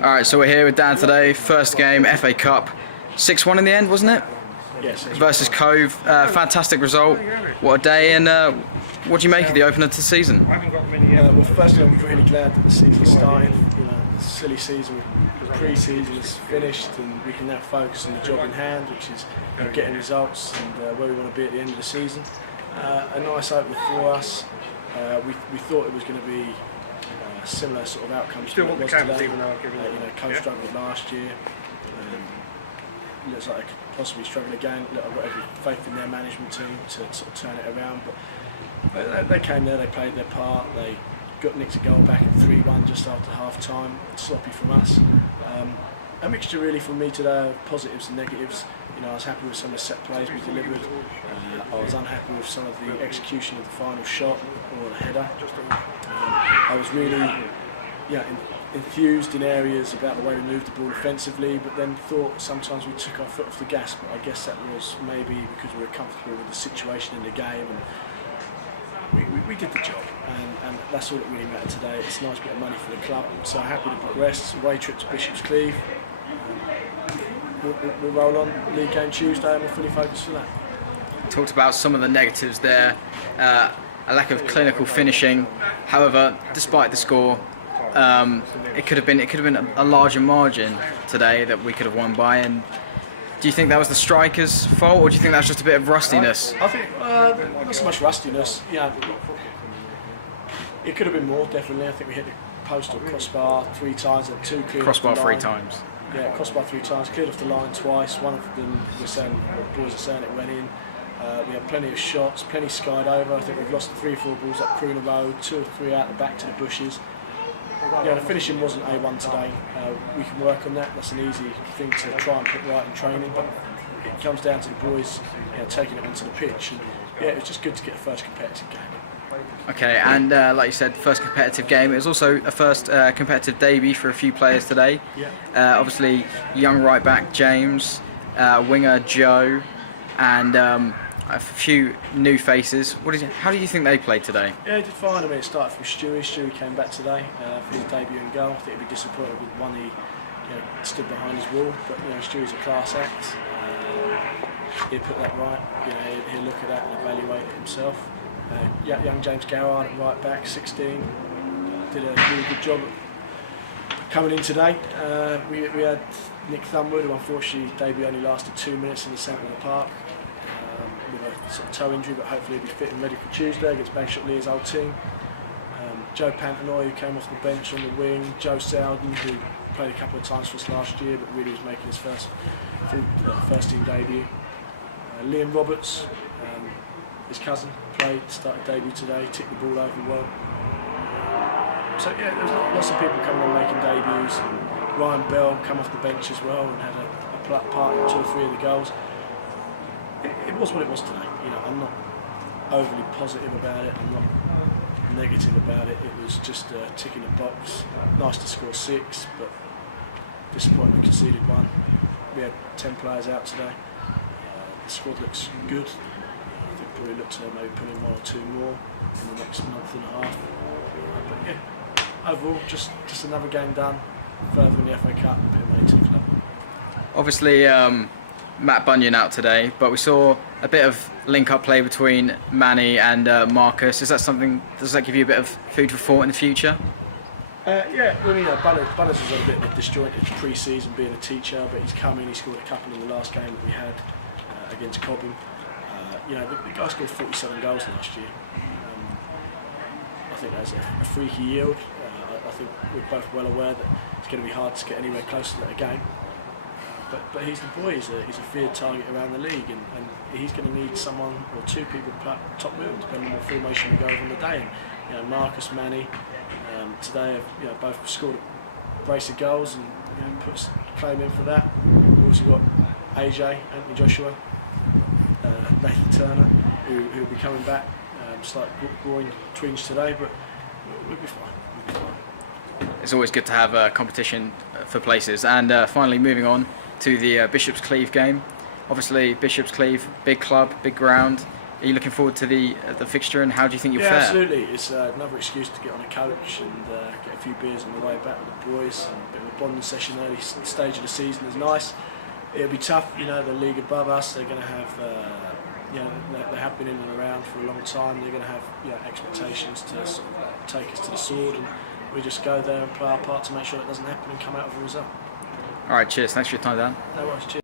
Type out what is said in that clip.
Alright, so we're here with Dan today. First game, FA Cup. 6-1 in the end, wasn't it? Yes. Versus Cove. Fantastic result. What a day, and what do you make of the opener to the season? Well, firstly, I'm really glad that the season started. The silly season, the pre-season is finished, and we can now focus on the job in hand, which is getting results and where we want to be at the end of the season. A nice opener for us. We thought it was going to be similar sort of outcomes to what it was today. Cove struggled last year. Looks like they could possibly struggle again. Look, I've got every faith in their management team to sort of turn it around. But they came there, they played their part. They got nicked a goal back at 3-1 just after half time. Sloppy from us. A mixture really from me today of positives and negatives. I was happy with some of the set plays we delivered. I was unhappy with some of the execution of the final shot or the header. I was really enthused in areas about the way we moved the ball offensively, but then thought sometimes we took our foot off the gas. But I guess that was maybe because we were comfortable with the situation in the game, and we did the job, and that's all that really mattered today. It's a nice bit of money for the club, so happy to progress. Away trip to Bishop's Cleeve. We'll roll on league game Tuesday, and we're fully focused for that. Talked about some of the negatives there, a lack of clinical finishing. However, despite the score, it could have been a larger margin today that we could have won by. And do you think that was the strikers' fault, or do you think that was just a bit of rustiness? I think not so much rustiness. It could have been more, definitely. I think we hit the post or crossbar 3 times and 2 cleared. Crossbar 3 times. Yeah, crossbar 3 times, cleared off the line twice. One of them, the boys are saying it went in. We had plenty of shots, plenty skied over. I think we've lost 3 or 4 balls up Crooner Road, 2 or 3 out the back to the bushes. The finishing wasn't A1 today. We can work on that. That's an easy thing to try and put right in training, but it comes down to the boys taking it onto the pitch. And it was just good to get a first competitive game. Okay, and like you said, first competitive game. It was also a first competitive debut for a few players today. Yeah. Obviously, young right back James, winger Joe, and a few new faces. How do you think they played today? Yeah, he did fine. It started from Stewie. Stewie came back today for his debut in goal. I think he'd be disappointed with one he stood behind his wall, but Stewie's a class act. He'll put that right. He'll look at that and evaluate it himself. Young James Goward at right back, 16, did a really good job coming in today. We had Nick Thumwood, who unfortunately debut only lasted 2 minutes in the centre of the park with a sort of toe injury, but hopefully he'll be fit and ready for Tuesday against Bagshot Lee's old team. Joe Pantanoy, who came off the bench on the wing. Joe Sowden, who played a couple of times for us last year, but really was making his first team debut. Liam Roberts, his cousin, started debut today, ticked the ball over well. So there was lots of people coming and making debuts. And Ryan Bell come off the bench as well and had a part in 2 or 3 of the goals. It was what it was today. I'm not overly positive about it. I'm not negative about it. It was just ticking a box. Nice to score 6, but disappointing we conceded 1. We had 10 players out today. The squad looks good. I think probably look to maybe put in 1 or 2 more in the next month and a half. But overall, just another game done. Further in the FA Cup, a bit of money to the club. Obviously, Matt Bunyan out today, but we saw a bit of link-up play between Manny and Marcus. Does that give you a bit of food for thought in the future? Bunners was on a bit of a disjointed pre-season being a teacher, but he's come in, he scored a couple in the last game that we had against Cobham. The guy scored 47 goals last year. I think that's a freaky yield. I think we're both well aware that it's going to be hard to get anywhere close to that again. But he's the boy, he's a feared target around the league, and he's going to need someone or 2 people to top with him, depending on what formation we go on the day. And Marcus, Manny, today have both scored a brace of goals and put a claim in for that. We've also got AJ, Anthony Joshua, Nathan Turner, who will be coming back. Slight groin twinge today, but we'll be fine. It's always good to have competition for places. And finally, moving on to the Bishop's Cleeve game. Obviously, Bishop's Cleeve, big club, big ground. Are you looking forward to the fixture, and how do you think you'll fare? Absolutely. It's another excuse to get on a coach and get a few beers on the way back with the boys. And a bit of a bonding session early stage of the season is nice. It'll be tough, the league above us. They're going to have, they have been in and around for a long time. They're going to have expectations to sort of take us to the sword, and we just go there and play our part to make sure that doesn't happen and come out with a result. All right, cheers. Thanks for your time, Dan. No worries. Cheers.